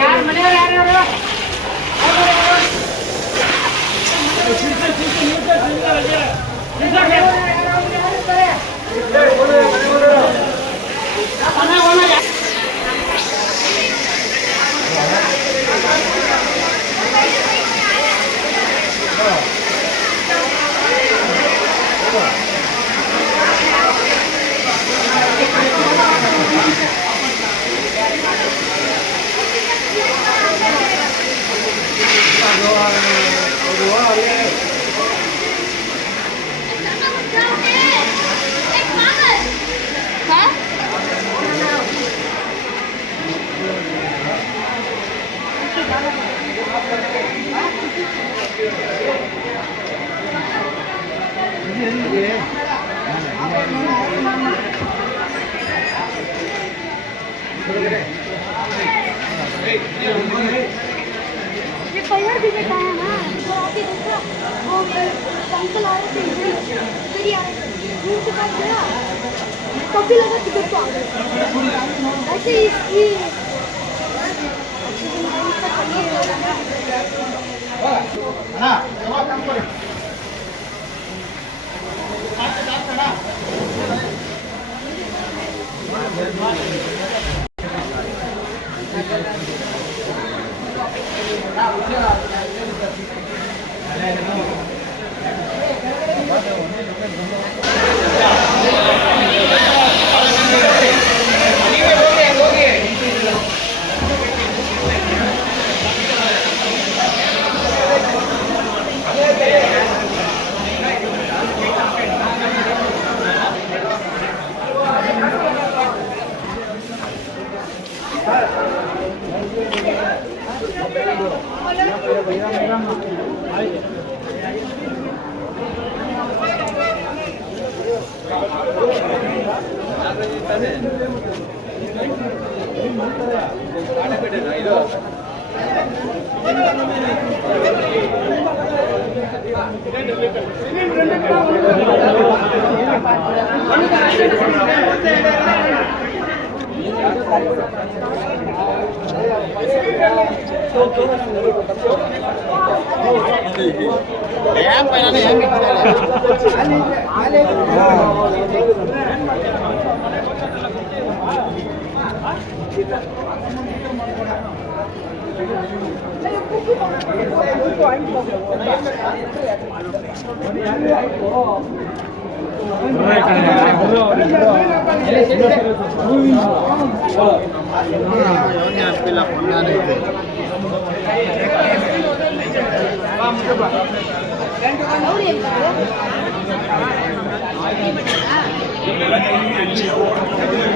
ಯಾರು ಮನೆಯವರು ಯಾರ್ಯಾರು ये पैर भी बताया ना तो आगे देखा वो अंकल आ रहे थे फिर ही आ रहे थे रूम के पास गया तब भी लगा टिकट तो आ गए ऐसे ही ना जवाब काम करे Gracias.